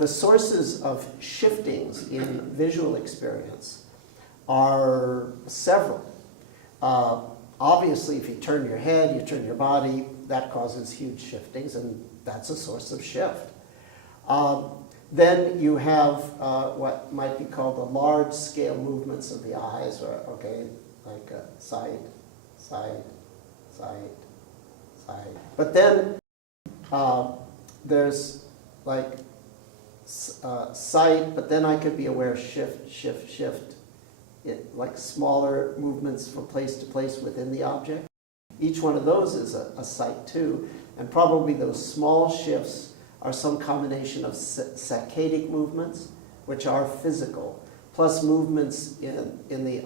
The sources of shiftings in visual experience are several. Obviously, if you turn your head, you turn your body, that causes huge shiftings, and that's a source of shift. Then you have what might be called the large-scale movements of the eyes, or like side, side, side, side. But then there's like sight, but then I could be aware of shift, shift, shift, like smaller movements from place to place within the object. Each one of those is a sight too, and probably those small shifts are some combination of saccadic movements, which are physical, plus movements in the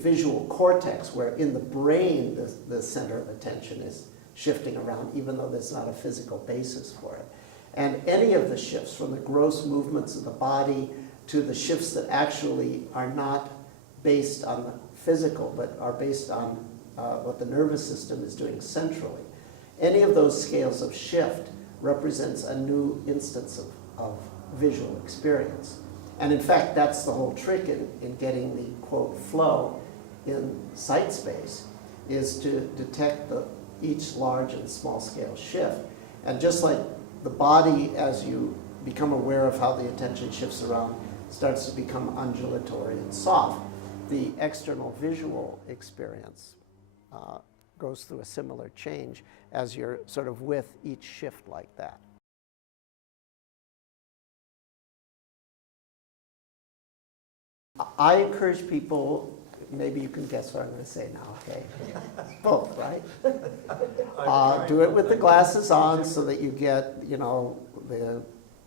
visual cortex, where in the brain the center of attention is shifting around, even though there's not a physical basis for it. And any of the shifts, from the gross movements of the body to the shifts that actually are not based on the physical, but are based on what the nervous system is doing centrally, any of those scales of shift represents a new instance of visual experience. And in fact, that's the whole trick in getting the, quote, flow in sight space, is to detect each large and small scale shift. And just like the body, as you become aware of how the attention shifts around, starts to become undulatory and soft, the external visual experience goes through a similar change as you're sort of with each shift like that. I encourage people, maybe you can guess what I'm going to say now, okay? Both, right? Do it with the glasses on so that you get, the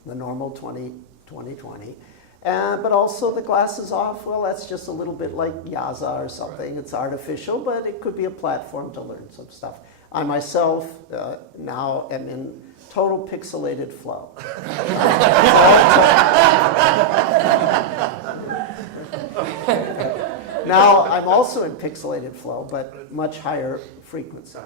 normal 20/20. But also the glasses off, well, that's just a little bit like Yaza or something. Right. It's artificial, but it could be a platform to learn some stuff. I myself now am in total pixelated flow. Now, I'm also in pixelated flow, but much higher frequency.